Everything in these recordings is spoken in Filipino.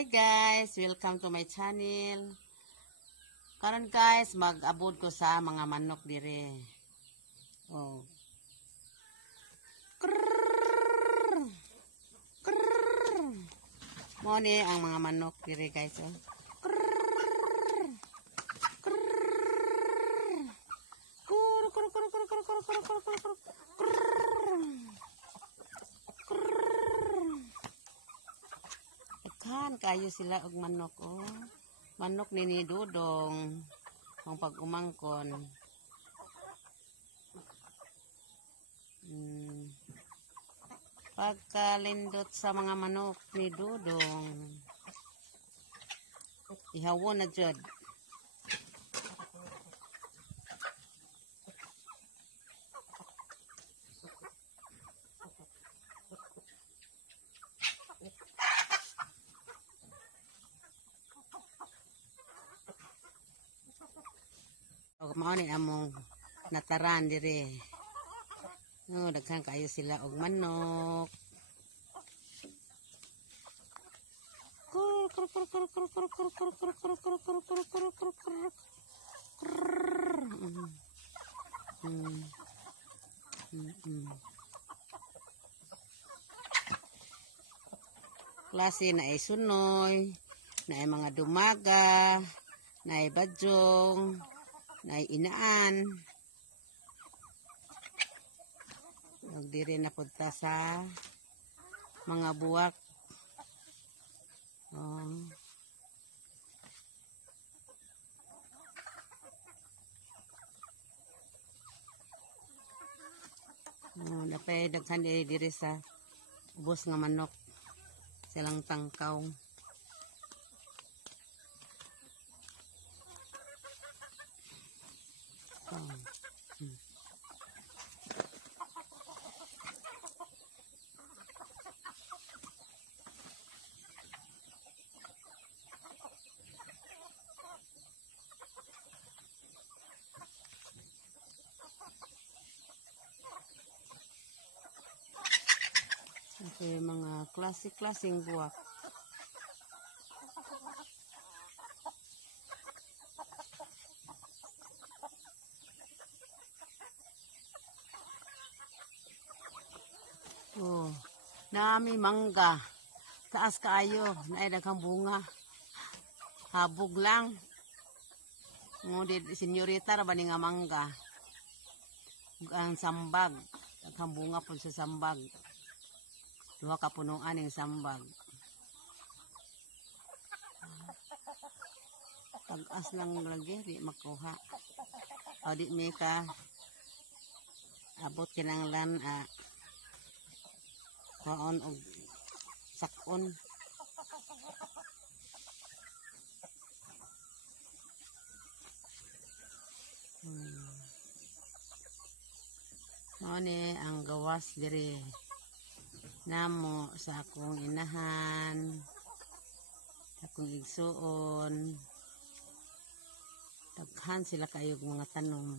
Hi guys, welcome to my channel. Karon guys, mag-abot ko sa mga manok dire. Oh. Krrrr. Krrrr. Mo ni ang mga manok dire guys, oh. Krrrr. Krrrr. Kur kur kur kur kur kur kur kur kur kur. Krrrr. Kan kayo sila og manok, oh. Manok ni Dudong ang pag-umangkon. Pagkalindot sa mga manok ni Dudong. Ihawon na jud. Mao ni among nataran dire. No, daghan kayo sila og manok. Kur kur kur kur kur kur kur kur kur kur kur kur kur kur kur kur. Klase na ay sunoy, na ay mga dumaga, na ay badyong, na inaan. Magdiri na punta sa mga buwak. Oh. Oh, napay daghan diri sa ubos nga manok. Silang tangkaw. Oh. Okay, mga klaseng buwak. Oh, nami mangga. Taas kaayo, naay daghang bunga. Habog lang. Ngunit senyorita ra ba ni nga mangga? Ang sambag, daghang bunga po sa sambag. Duha ka punuan ning sambag. Pag-as lang lagi, di makuha. O di mi ka abot kinanglan kaon og sakon. Mao ni ang gawas diri namo sa akong inahan, akong igsuon. Daghan sila kayo mga tanom.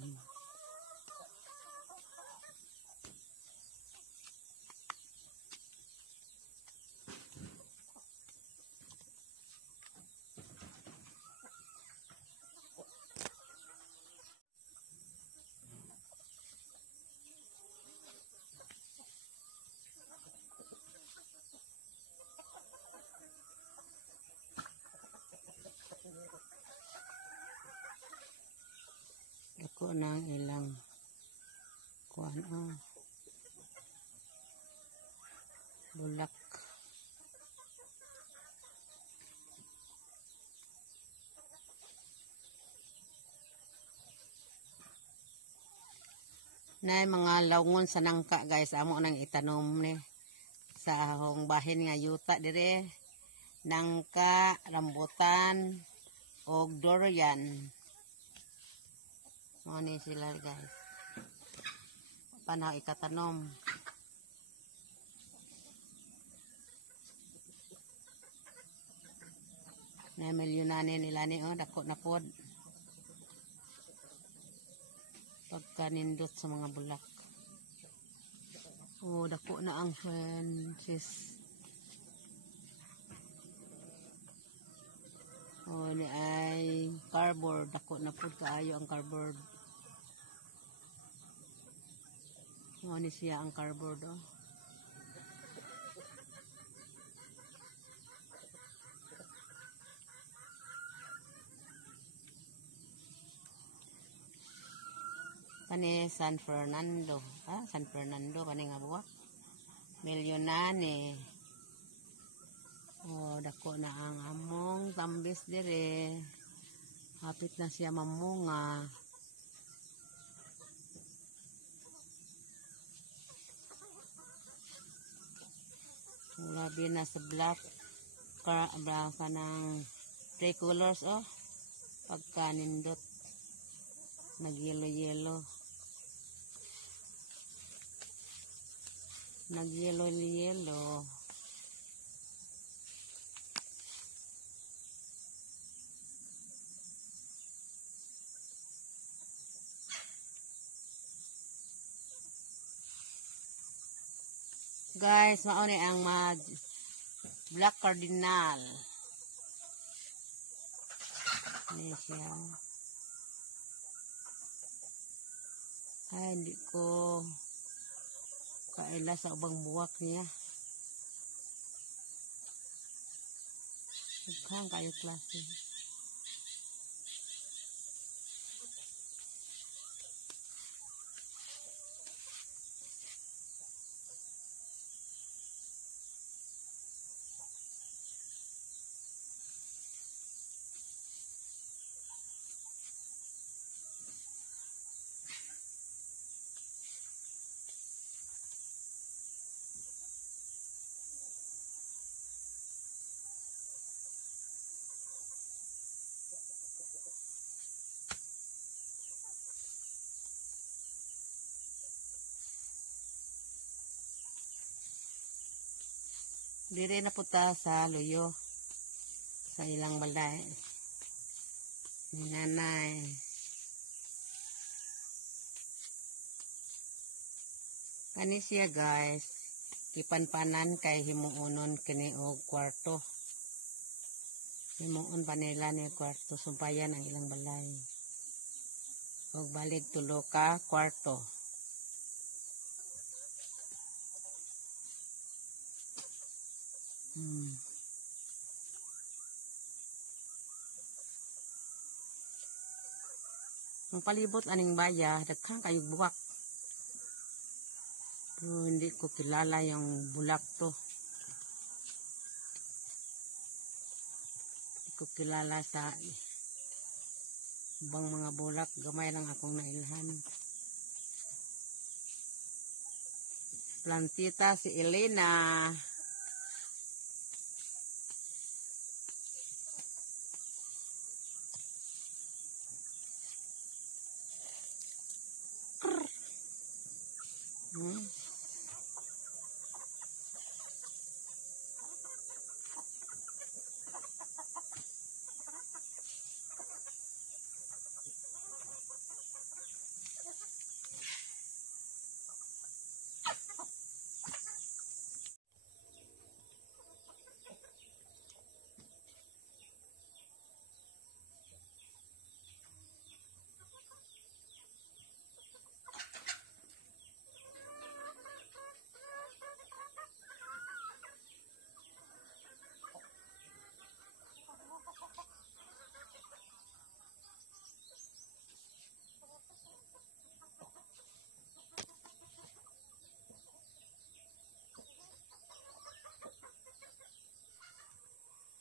Ako nang ilang kuan bulak. Na mga lawngon sa nangka guys, amo nang itanom ni sa ahong bahin nga yuta dire. Nangka, rambutan, og durian. Mo ni sila guys. Panaw ikatanom. Na milyonane nila ni dako na pod. Pagkanindot sa mga bulak. Oh, dako na ang Francis. O ni ay cardboard. Dako na po kaayo ang cardboard. O ni siya ang cardboard. Oh. Kani San Fernando. San Fernando kani nga buwak. Milyonane. Dako na ang among tambis dire. Hapit na siya mamunga. Labi na sa black. Kanang tricolors pagka nindot. Nag-yellow-yellow. Nag-yellow-yellow. Guys, mauni ang black cardinal. Ini siya. Ay, hindi ko kaila sa ubang buwak niya. Huwag kayo klase. Dire na punta sa luyo. Sa ilang balay. Ni nanay. Kani siya guys. Kipanpanan kay himuunon kini og kwarto. Himuon pa nila ni kwarto. Sumpayan ang ilang balay. Og balik tulo ka kwarto. Ang palibot aning baya, daghang kayog buwak. Pero hindi ko kilala yung bulak to. Hindi ko kilala sa ibang mga bulak. Gamay lang akong nailhan. Plantita si Elena.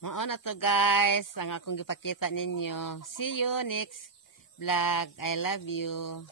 Mao na to guys, ang akong gipakita ninyo. See you next vlog. I love you.